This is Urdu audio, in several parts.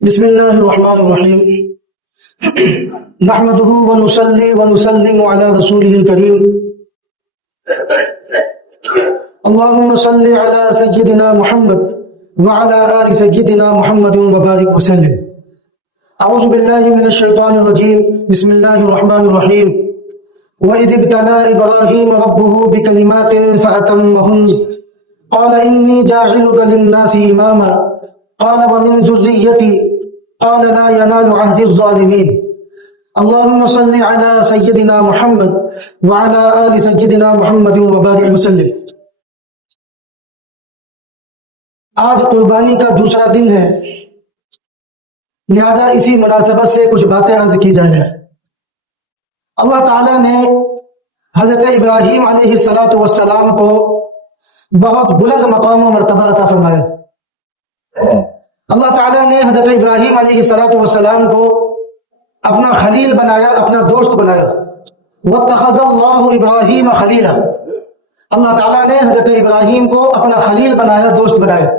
بسم الله الرحمن الرحيم نحمده ونصلي ونسلم على رسوله الكريم اللهم صل على سيدنا محمد وعلى آل سيدنا محمد وبارك وسلم أعوذ بالله من الشيطان الرجيم بسم الله الرحمن الرحيم وإذ ابتلى إبراهيم ربه بكلمات فأتمهن قال إني جاعلك للناس إماما قال ومن ذريتي قال لا ينال عهد الظالمين اللهم صل على سيدنا محمد وعلى آل سيدنا محمد وبارك وسلم. آج قربانی کا دوسرا دن ہے، لہذا اسی مناسبت سے کچھ باتیں عرض کی جائیں. اللہ تعالیٰ نے حضرت ابراہیم علیہ السلام کو بہت بلند مقام و مرتبہ عطا فرمایا. اللہ تعالیٰ نے حضرت ابراہیم علیہ السلام کو اپنا خلیل بنایا، اپنا دوست بنایا. واتخذ اللہ ابراہیم خلیلا، اللہ تعالیٰ نے حضرت ابراہیم کو اپنا خلیل بنایا، دوست بنایا.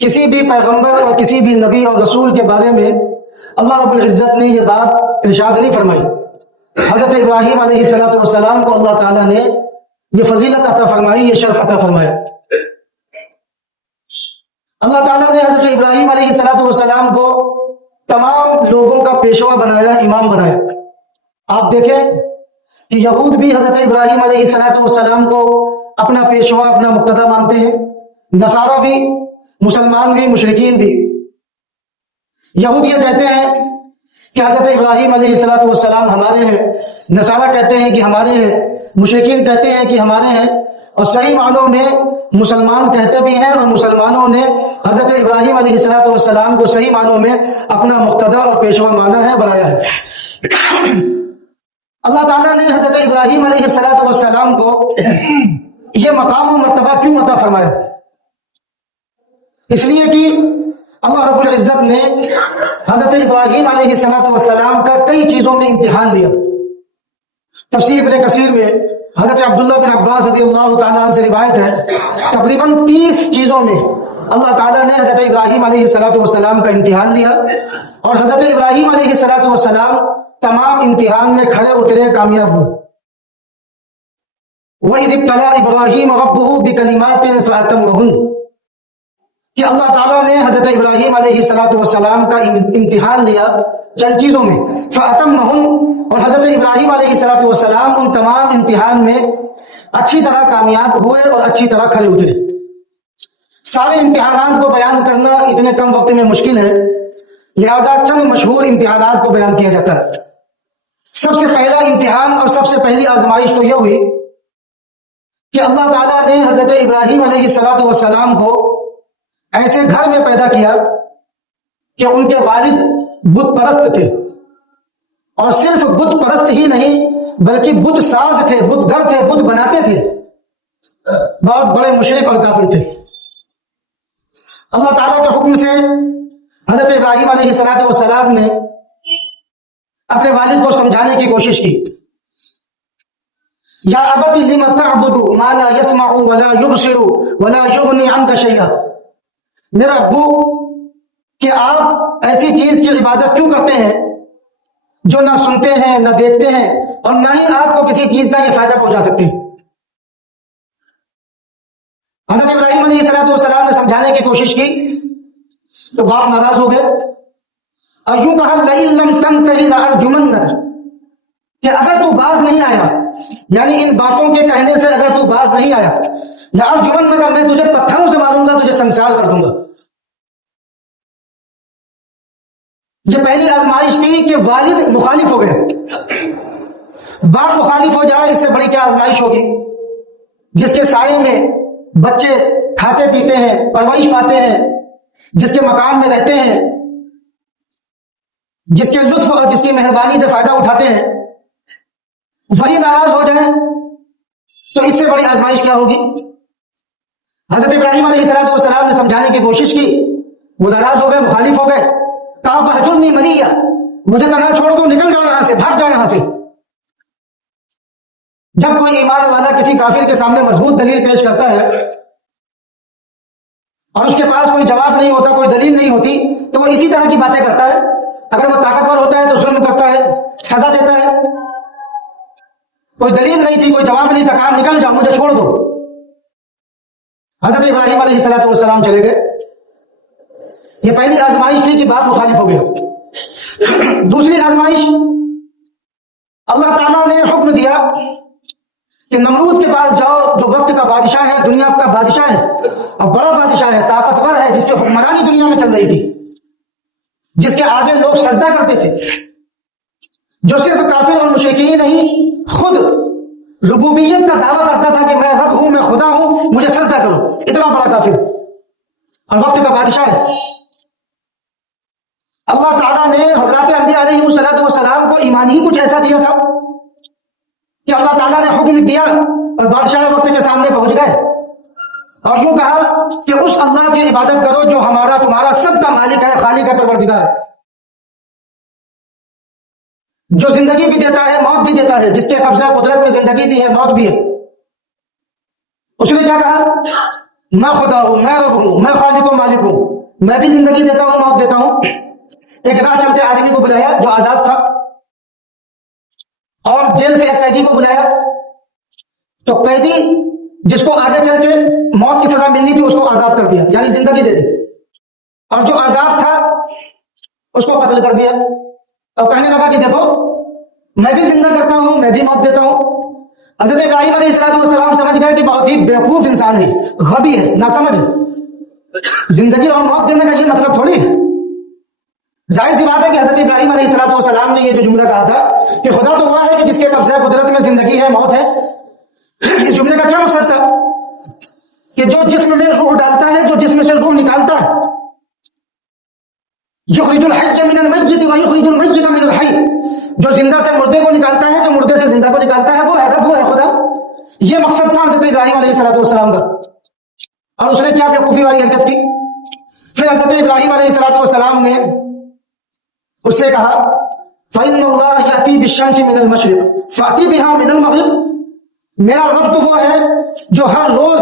کسی بھی پیغمبر اور کسی بھی نبی اور رسول کے بارے میں اللہ رب العزت نے یہ بات ارشاد نہیں فرمائی. حضرت ابراہیم علیہ السلام کو اللہ تعالیٰ نے یہ فضیلت عطا فرمائی، یہ شرف عطا فرمایا. اللہ تعالیٰ نے حضرت ابراہیم علیہ السلام کو تمام لوگوں کا پیشوا بنایا، امام بنایا. آپ دیکھیں کہ یہود بھی حضرت ابراہیم علیہ السلام کو اپنا پیشوا، اپنا مقتدی مانتے ہیں. نصارہ بھی، مسلمان بھی، مشرکین بھی. یہود یہ کہتے ہیں کہ حضرت ابراہیم علیہ السلام ہمارے ہیں، نصارہ کہتے ہیں کہ ہمارے ہیں، مشرکین کہتے ہیں کہ ہمارے ہیں. اور صحیح معنوں میں مسلمان کہتے بھی ہیں، اور مسلمانوں نے حضرت ابراہیم علیہ السلام کو صحیح معنوں میں اپنا مقتدی اور پیشوا مانا ہے، بنایا ہے. اللہ تعالیٰ نے حضرت ابراہیم علیہ السلام کو یہ مقام و مرتبہ کیوں عطا فرمایا؟ اس لیے کہ اللہ رب العزت نے حضرت ابراہیم علیہ السلام کا کئی چیزوں میں امتحان لیا. تفسیر ابن کثیر میں حضرت عبداللہ بن عباس رضی اللہ تعالیٰ عنہ سے روایت ہے، تقریباً 30 چیزوں میں اللہ تعالیٰ نے حضرت ابراہیم علیہ السلام کا امتحان لیا، اور حضرت ابراہیم علیہ السلام تمام امتحان میں کھڑے اترے، کامیاب ہوئے. وَإِذِ ابْتَلَىٰ إِبْرَاهِيمَ رَبُّهُ بِكَلِمَاتٍ فَأَتَمَّهُنَّ، کہ اللہ تعالیٰ نے حضرت ابراہیم علیہ السلام کا امتحان لیا چند چیزوں میں. فَأَتَمَّهُنَّ، اور حضرت ابراہیم علیہ السلام ان تمام امتحان میں اچھی طرح کامیاب ہوئے اور اچھی طرح کھڑے اترے. سارے امتحانات کو بیان کرنا اتنے کم وقت میں مشکل ہے، لہذا چند مشہور امتحانات کو بیان کیا جاتا ہے. سب سے پہلا امتحان اور سب سے پہلی آزمائش تو یہ ہوئی کہ اللہ تعالیٰ نے حضرت ابراہیم علیہ السلام کو ایسے گھر میں پیدا کیا کہ ان کے والد بت پرست تھے، اور صرف بت پرست ہی نہیں بلکہ بت ساز تھے، بت گر تھے، بت بناتے تھے، بہت بڑے مشرک اور کافر تھے. اللہ تعالیٰ کے حکم سے حضرت ابراہیم علیہ السلام نے اپنے والد کو سمجھانے کی کوشش کی. یا ابت لم تعبد ما لا يسمع ولا يبصر ولا يغني عنك شيئا، میرا ابو کہ آپ ایسی چیز کی عبادت کیوں کرتے ہیں جو نہ سنتے ہیں، نہ دیکھتے ہیں، اور نہ ہی آپ کو کسی چیز کا یہ فائدہ پہنچا سکتے ہیں. حضرت ابراہیم علیہ السلام نے سمجھانے کی کوشش کی تو باپ ناراض ہو گئے، اور یوں کہا لئن لم تنتهِ لأرجمنك، کہ اگر تو باز نہیں آیا، یعنی ان باتوں کے کہنے سے اگر تو باز نہیں آیا، لأرجمنك، میں تجھے پتھروں سے ماروں گا، تجھے سنسار کر دوں گا. یہ پہلی آزمائش تھی کہ والد مخالف ہو گئے. باپ مخالف ہو جائے، اس سے بڑی کیا آزمائش ہوگی؟ جس کے سائے میں بچے کھاتے پیتے ہیں، پرورش پاتے ہیں، جس کے مکان میں رہتے ہیں، جس کے لطف اور جس کی مہربانی سے فائدہ اٹھاتے ہیں، وہی ناراض ہو جائیں تو اس سے بڑی آزمائش کیا ہوگی؟ حضرت ابراہیم علیہ السلام نے سمجھانے کی کوشش کی وہ ناراض ہو گئے، مخالف ہو گئے، کہا بہجرنی ملیہ، مجھے کہنا چھوڑ دو، نکل جاؤ یہاں سے، بھاگ جاؤ یہاں سے۔ جب کوئی ایمان والا کسی کافر کے سامنے مضبوط دلیل پیش کرتا ہے اور اس کے پاس کوئی جواب نہیں ہوتا، کوئی دلیل نہیں ہوتی، تو وہ اسی طرح کی باتیں کرتا ہے۔ اگر وہ طاقتور ہوتا ہے تو ظلم کرتا ہے، سزا دیتا ہے۔ کوئی دلیل نہیں تھی، کوئی جواب نہیں تھا، کہا نکل جاؤ، مجھے چھوڑ دو۔ حضرت ابراہیم علیہ السلام چلے گئے۔ یہ پہلی آزمائش تھی کہ باپ مخالف ہو گیا۔ دوسری آزمائش، اللہ تعالیٰ نے حکم دیا کہ نمرود کے پاس جاؤ، جو وقت کا بادشاہ ہے، دنیا کا بادشاہ ہے اور بڑا بادشاہ ہے، طاقتور ہے، جس کی حکمرانی دنیا میں چل رہی تھی، جس کے آگے لوگ سجدہ کرتے تھے، جو صرف کافر اور مشرکین نہیں، خود ربوبیت کا دعویٰ کرتا تھا کہ میں رب ہوں، میں خدا ہوں، مجھے سجدہ کرو، اتنا بڑا کافر اور وقت کا بادشاہ ہے۔ اللہ تعالیٰ نے حضرات انبیاء علیہ السلام کو ایمان ہی کچھ ایسا دیا تھا کہ اللہ تعالیٰ نے حکم دیا اور بادشاہ وقت کے سامنے پہنچ گئے اور یوں کہا کہ اس اللہ کی عبادت کرو جو ہمارا تمہارا سب کا مالک ہے، خالق ہے، پروردگار ہے، جو زندگی بھی دیتا ہے، موت بھی دیتا ہے، جس کے قبضہ قدرت میں زندگی بھی ہے، موت بھی ہے۔ اس نے کیا کہا؟ میں خدا ہوں، میں رب ہوں، میں خالق و مالک ہوں، میں بھی زندگی دیتا ہوں، موت دیتا ہوں۔ ایک راہ چلتے آدمی کو بلایا جو آزاد تھا، اور جیل سے ایک قیدی کو بلایا، تو قیدی جس کو آگے چل کے موت کی سزا ملنی تھی اس کو آزاد کر دیا، یعنی زندگی دے دی، اور جو آزاد تھا اس کو قتل کر دیا، اور کہنے لگا کہ دیکھو میں بھی زندہ کرتا ہوں، میں بھی موت دیتا ہوں۔ حضرت ابراہیم علیہ السلام سمجھ گئے کہ بہت ہی بیوقوف انسان ہے، غبی ہے، ناسمجھ ہے، زندگی اور موت دینے کا یہ مطلب تھوڑی ہے۔ ظاہر سی بات ہے کہ حضرت ابراہیم علیہ السلام نے یہ جو جملہ کہا تھا کہ خدا تو وہ ہے کہ جس کے قبضہ قدرت میں زندگی ہے، موت ہے، اس جملے کا کیا مقصد تھا؟ کہ جو جسم میں روح ڈالتا ہے، جو جسم سے روح نکالتا ہے، یخرج الحی من المیت ویخرج المیت من الحی، جو زندہ سے مردے کو نکالتا ہے، جو مردے سے زندہ کو نکالتا ہے، وہ ہے رب، وہ ہے خدا۔ یہ مقصد تھا حضرت ابراہیم علیہ السلام کا، اور اس نے کیا بیوقوفی والی حرکت کی؟ پھر حضرت ابراہیم علیہ السلام نے اس سے کہا فَإِنَّ اللَّهَ يَأْتِي بِالشَّمْسِ مِنَ الْمَشْرِقِ فَأْتِ بِهَا مِنَ الْمَغْرِبِ، میرا رب تو وہ ہے جو ہر روز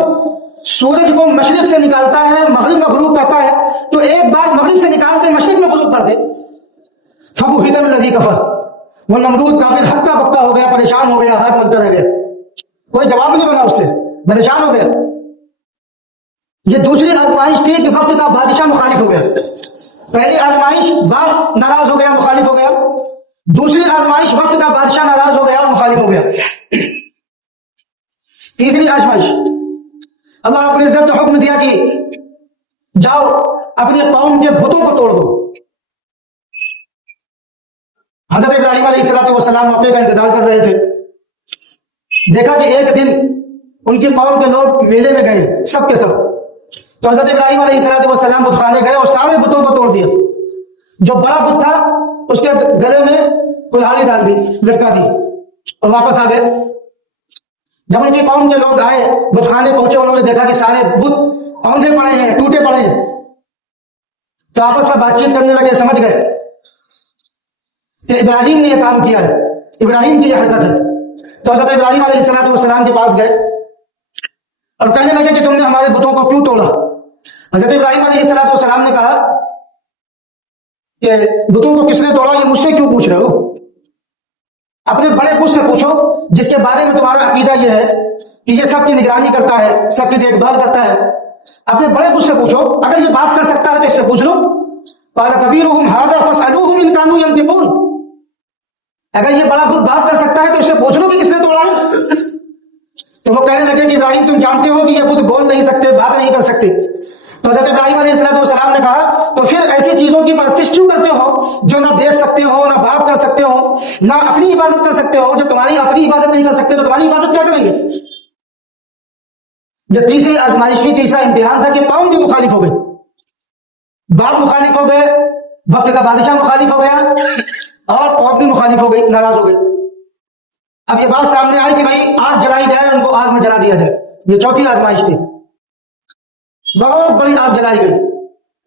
سورج کو مشرق سے نکالتا ہے، مغرب میں غروب کرتا ہے، تو ایک بار مغرب سے نکال دے، مشرق میں غروب کر دے۔ فَبُهِتَ الَّذِي كَفَرَ، وہ نمرود کافر ہکا بکا ہو گیا، پریشان ہو گیا، ہاتھ ملتا رہ گیا، کوئی جواب نہیں بنا اس سے، پریشان ہو گیا۔ یہ دوسری آزمائش تھی کہ وقت کا بادشاہ مخالف ہو گیا۔ پہلی آزمائش باپ ناراض ہو گیا، مخالف ہو گیا۔ دوسری آزمائش وقت کا بادشاہ ناراض ہو گیا اور مخالف ہو گیا۔ تیسری آزمائش، اللہ رب العزت نے حکم دیا کہ جاؤ اپنی قوم کے بتوں کو توڑ دو۔ حضرت ابراہیم علیہ السلام موقع کا انتظار کر رہے تھے، دیکھا کہ ایک دن ان کی قوم کے لوگ میلے میں گئے، سب کے سب، تو حضرت ابراہیم علیہ السلام بت خانے گئے اور سارے بتوں کو توڑ دیا۔ جو بڑا بت تھا اس کے گلے میں کلہاڑی ڈال دی، لٹکا دی، اور واپس آ گئے۔ جب ان کی قوم کے لوگ آئے، بت خانے پہنچے، انہوں نے دیکھا کہ سارے بت اوندھے پڑے ہیں، ٹوٹے پڑے ہیں، تو آپس میں بات چیت کرنے لگے، سمجھ گئے کہ ابراہیم نے یہ کام کیا ہے، ابراہیم کی یہ حرکت ہے۔ تو حضرت ابراہیم علیہ السلام کے پاس گئے اور کہنے لگے کہ تم نے ہمارے بتوں کو کیوں توڑا؟ حضرت ابراہیم علیہ السلام نے کہا کہ بتوں کو کس نے توڑا یہ مجھ سے کیوں پوچھ رہے ہو؟ اپنے بڑے بت سے پوچھو جس کے بارے میں تمہارا عقیدہ یہ ہے کہ یہ سب کی نگرانی کرتا ہے، سب کی دیکھ بھال کرتا ہے۔ اپنے بڑے بت سے پوچھو، اگر یہ بات کر سکتا ہے تو اس سے پوچھ لو۔ قال کبیرہم ھذا فاسألوہم ان کانوا ینطقون، اگر یہ بڑا بت بات کر سکتا ہے تو اس سے پوچھ لو کہ کس نے توڑا ہے۔ تو وہ کہنے لگے کہ ابراہیم تم جانتے ہو کہ یہ بت بول نہیں سکتے، بات نہیں کر سکتے۔ تو حضرت ابراہیم علیہ السلام نے کہا تو پھر ایسی چیزوں کی پرستش کیوں کرتے ہو جو نہ دیکھ سکتے ہو، نہ بات کر سکتے ہو، نہ اپنی عبادت کر سکتے ہو؟ جو تمہاری اپنی عبادت نہیں کر سکتے تو تمہاری عبادت کیا کریں گے؟ یہ تیسری آزمائش تھی، تیسرا امتحان تھا کہ قوم بھی مخالف ہو گئے، باپ مخالف ہو گئے، وقت کا بادشاہ مخالف ہو گیا، اور قوم بھی مخالف ہو گئی، ناراض ہو گئی۔ اب یہ بات سامنے آئی کہ بھائی آگ جلائی جائے، ان کو آگ میں جلا دیا جائے۔ یہ چوتھی آزمائش تھی، بہت بڑی آگ جلائی گئی۔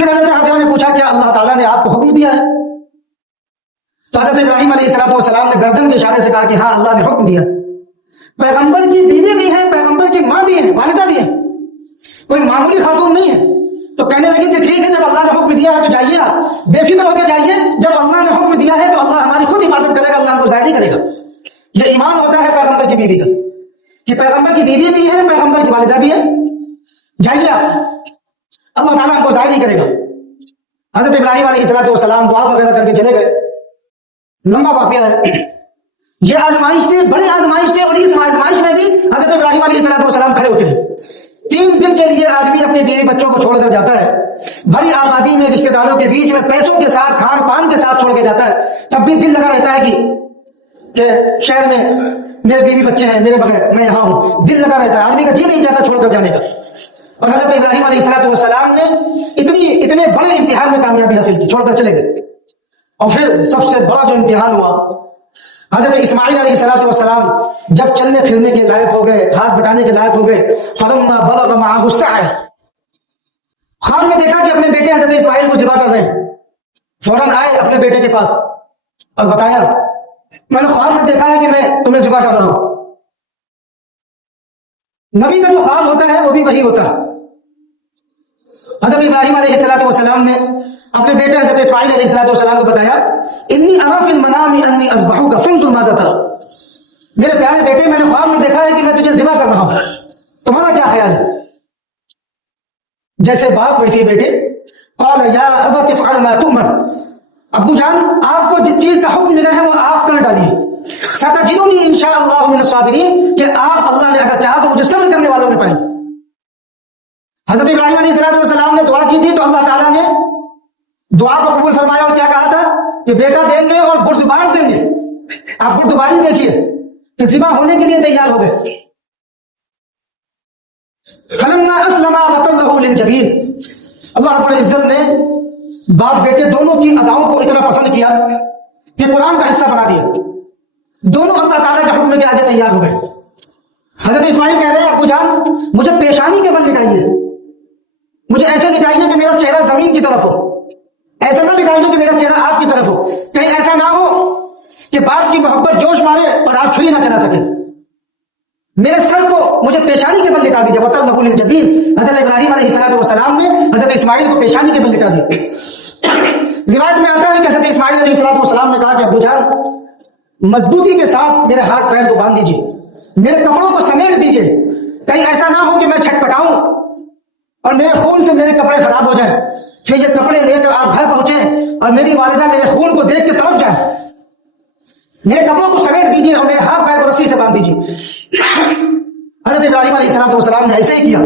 پھر حضرت حاجرہ نے پوچھا کیا اللہ تعالیٰ نے آپ کو حکم دیا ہے؟ تو حضرت ابراہیم علیہ السلام نے گردن کے اشارے سے کہا کہ ہاں اللہ نے حکم دیا. پیغمبر کی بیوی بھی ہے, پیغمبر کی ماں بھی ہے, والدہ بھی ہے, کوئی معمولی خاتون نہیں ہے. تو کہنے لگے کہ ٹھیک ہے, جب اللہ نے حکم دیا ہے تو جائیے, آپ بے فکر ہو کے جائیے. جب اللہ نے حکم دیا ہے تو اللہ ہماری خود حفاظت کرے گا, اللہ ہم کو ظاہر نہیں کرے گا. یہ ایمان ہوتا ہے پیغمبر کی بیوی کا, کہ پیغمبر کی بیوی بھی ہے, پیغمبر کی والدہ بھی ہے, جائیے آپ, اللہ تعالیٰ ہم کو ظاہر نہیں کرے گا. حضرت ابراہیم علیہ السلام دعا وغیرہ کر کے چلے گئے. لمبا واقعہ ہے. یہ آزمائش تھی, بڑی آزمائش تھی, اور اس آزمائش میں بھی حضرت ابراہیم علیہ السلام کھڑے ہوتے ہیں. 3 دن کے لیے آدمی اپنے بیوی بچوں کو چھوڑ کر جاتا ہے, بڑی آبادی میں رشتے داروں کے بیچ میں پیسوں کے ساتھ, کھان پان کے ساتھ چھوڑ کے جاتا ہے. تب بھی دل لگا رہتا ہے کہ شہر میں میرے بیوی بچے ہیں, میرے بغیر میں یہاں ہوں. دل لگا رہتا ہے, آدمی کا جی نہیں چاہتا چھوڑ کر جانے کا. اور حضرت ابراہیم علیہ السلام نے اتنے بڑے امتحان میں کامیابی حاصل کی, چھوڑ کر چلے گئے. اور پھر سب سے بڑا جو امتحان ہوا, حضرت اسماعیل علیہ السلام جب چلنے پھرنے کے لائق ہو گئے, ہاتھ بٹانے کے لائق ہو گئے, فلما بلغ معه السعي, خواب میں دیکھا کہ اپنے بیٹے حضرت اسماعیل کو ذبح کر رہے ہیں. فوراً آئے اپنے بیٹے کے پاس اور بتایا, میں نے خواب میں دیکھا ہے کہ میں تمہیں ذبح کر رہا ہوں. نبی کا جو خواب ہوتا ہے وہ بھی وہی ہوتا ہے. حضرت ابراہیم علیہ السلام نے اپنے بیٹے حضرت اسماعیل علیہ السلام کو بتایا, انی ارا فی المنام انی اذبحک فانظر ماذا ترى, میرے پیارے بیٹے میں نے خواب میں دیکھا ہے کہ میں تجھے ذبح کر رہا ہوں, تمہارا کیا خیال ہے؟ جیسے باپ ویسے بیٹے. قال یا ابت افعل ما تؤمر, ابو جان آپ کو جس چیز کا حکم ملا ہے وہ آپ کر ڈالیے. ستجدنی انشاءاللہ من الصابرین, کہ آپ اللہ نے اگر چاہا تو مجھے صبر کرنے والوں میں پائیں. حضرت ابراہیم علیہ السلام نے دعا کی تھی تو اللہ تعالیٰ نے دعا کو قبول فرمایا, اور کیا کہا تھا کہ بیٹا دیں گے اور بردبار دیں گے. آپ بردباری دیکھیے کہ ذبح ہونے کے لیے تیار ہو گئے. فلما اسلم وتلہ للجبین, اللہ رب العزت نے باپ بیٹے دونوں کی اداؤں کو اتنا پسند کیا کہ قرآن کا حصہ بنا دیا. دونوں اللہ تعالیٰ کے حکم کے آگے تیار ہو گئے. حضرت اسماعیل کہہ رہے ہیں, ابو جان مجھے پیشانی کے بل لٹائیے, مجھے ایسے لٹائیے کہ میرا چہرہ زمین کی طرف ہو, ایسا نہ لٹائیے کہ میرا چہرہ آپ کی طرف ہو. کہیں ایسا نہ ہو کہ باپ کی محبت جوش مارے اور آپ چھری نہ چلا سکیں. میرے سر کو مجھے پیشانی کے بل لٹا دیجیے. وَتَلَّهُ لِلْجَبِينِ, حضرت ابراہیم علیہ السلام نے حضرت اسماعیل کو پیشانی کے بل لٹا دیا. روایت میں آتا ہے کہ حضرت اسماعیل علیہ السلام نے کہا کہ ابو جان مضبوطی کے ساتھ میرے ہاتھ پیر کو باندھ دیجیے, میرے کپڑوں کو سمیٹ دیجیے, کہیں ایسا نہ ہو کہ میں چھٹ پٹاؤں اور میرے خون سے میرے کپڑے خراب ہو جائیں, پھر یہ کپڑے لے کر آپ گھر پہنچے اور میری والدہ میرے خون کو دیکھ کے تڑپ جائے. میرے کپڑوں کو سمیٹ دیجیے اور میرے ہاتھ پیر کو رسی سے باندھ دیجیے. حضرت ابراہیم علیہ السلام نے ایسے ہی کیا.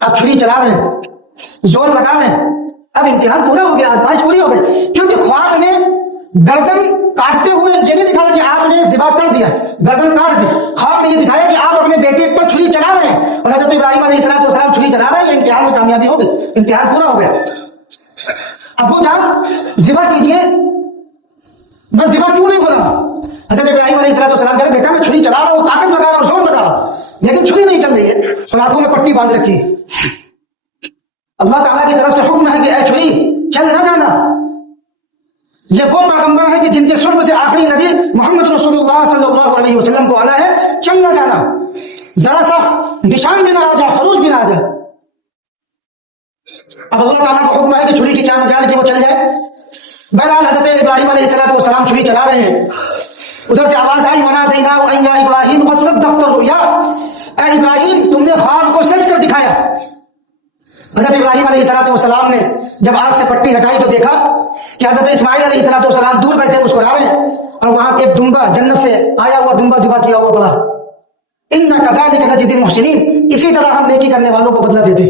اب چھری چلا رہے ہیں, زور لگا رہے ہیں. اب امتحان پورا ہو گیا, آزمائش پوری ہو گئی, کیونکہ خواب میں گردن کاٹتے ہوئے یہ نہیں دکھایا کہ آپ نے ذبح کر دیا, گردن کاٹ دی. خواب میں یہ دکھایا کہ آپ اپنے بیٹے پر چھری چلا رہے ہیں, اور حضرت ابراہیم علیہ السلام چھری چلا رہے ہیں. یہ امتحان میں کامیابی ہو گئی, امتحان پورا ہو گیا. ابو جان ذبح کیجیے. میں ذبح کیوں نہیں ہو رہا؟ حضرت ابراہیم علیہ السلام کہہ رہے بیٹا میں چھری چلا رہا ہوں, طاقت لگا رہا ہوں, زور لگا رہا ہوں, لیکن چھری نہیں چل رہی ہے, اور آنکھوں میں پٹی باندھ رکھی ہے. اللہ تعالیٰ کی طرف سے حکم ہے کہ اے چھری چل نہ جانا. یہ وہ پیغمبر ہے کہ جن کے سلب سے آخری نبی محمد رسول اللہ صلی اللہ علیہ وسلم کو آنا ہے. چل نہ جانا, ذرا سا نشان بھی نہ آ جائے, خروج بھی نہ آ جائے. اب اللہ تعالیٰ کا حکم ہے کہ چھری کی کیا مجال کہ وہ چل جائے. بہرحال حضرت ابراہیم علیہ السلام چھری چلا رہے ہیں. ادھر سے آواز آئی, وَنَادَيْنَاهُ أَن يَا إِبْرَاهِيمُ قَدْ صَدَّقْتَ الرُّؤْيَا, اے ابراہیم تم نے خواب کو سچ کر دکھایا. حضرت ابراہیم علیہ السلام نے جب آنکھ سے پٹی ہٹائی تو دیکھا کہ حضرت اسماعیل علیہ السلام دور بیٹھے مسکرا رہے ہیں, اور وہاں ایک دمبا جنت سے آیا ہوا دمبا ذبح کیا ہوا پڑا. إِنَّا كَذَلِكَ نَجْزِي الْمُحْسِنِينَ, اسی طرح ہم نیکی کرنے والوں کو بدلہ دیتے.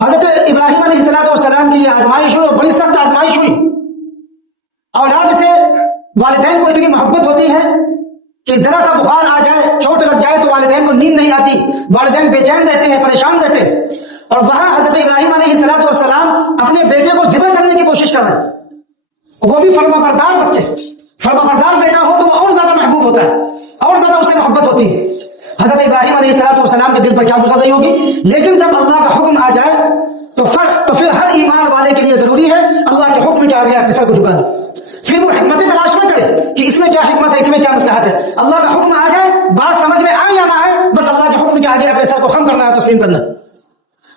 حضرت ابراہیم علیہ السلام کی یہ آزمائش ہوئی, بڑی سخت آزمائش ہوئی. اولاد سے والدین کو اتنی محبت ہوتی ہے کہ ذرا سا بخار آ جائے, چوٹ لگ جائے تو والدین کو نیند نہیں آتی, والدین بے چین رہتے ہیں, پریشان رہتے ہیں. اور وہاں حضرت ابراہیم علیہ السلام اپنے بیٹے کو ذبح کرنے کی کوشش کر رہے ہیں, وہ بھی فرما بردار بچے. فرما بردار بیٹا ہو تو وہ اور زیادہ محبوب ہوتا ہے, اور زیادہ اس سے محبت ہوتی ہے. حضرت ابراہیم علیہ السلام کے دل پر کیا گزر رہی ہوگی, لیکن جب اللہ کا حکم آ جائے تو پھر ہر ایمان والا کیا حکمت ہے، اس میں کیا مصلحت ہے. اللہ کا حکم آ جائے، بات سمجھ میں آئے یا نہ آئے، بس اللہ کے حکم کے آگے اپنے سر کو خم کرنا ہے، تسلیم کرنا.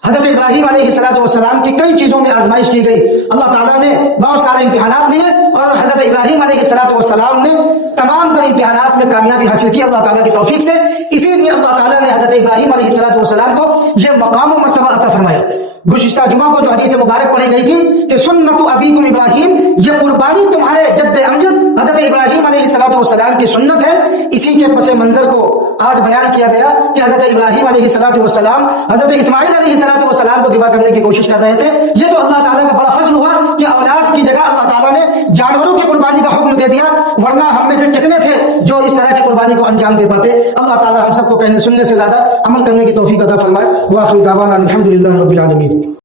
حضرت ابراہیم علیہ السلام کی کئی چیزوں میں آزمائش کی گئی. اللہ تعالیٰ نے بہت سارے امتحانات دیے اور حضرت ابراہیم علیہ السلام نے تمام تر امتحانات میں کامیابی حاصل کی اللہ تعالیٰ کی توفیق سے. اسی لیے اللہ تعالیٰ نے حضرت ابراہیم علیہ السلام کو یہ مقام و مرتبہ عطا فرمایا. گزشتہ جمعہ کو جو حدیث مبارک پڑھی گئی تھی کہ سنت ابیکم ابراہیم، یہ قربانی تمہارے جد امجد حضرت ابراہیم علیہ السلام کی سنت ہے. اسی کے پس منظر کو آج بیان کیا گیا کہ حضرت ابراہیم علیہ السلام حضرت اسماعیل علیہ السلام کو ذبح کرنے کی کوشش کر رہے تھے. یہ تو اللہ تعالیٰ کا بڑا فضل ہوا کہ اولاد کی جگہ اللہ تعالیٰ نے جانوروں کی قربانی کا حکم دے دیا، ورنہ ہم میں سے کتنے تھے جو اس طرح کی قربانی کو انجام دے پاتے. اللہ تعالیٰ ہم سب کو کہنے سننے سے زیادہ عمل کرنے کی توفیق عطا فرمائے. وآخر دعوانا الحمدللہ رب العالمین.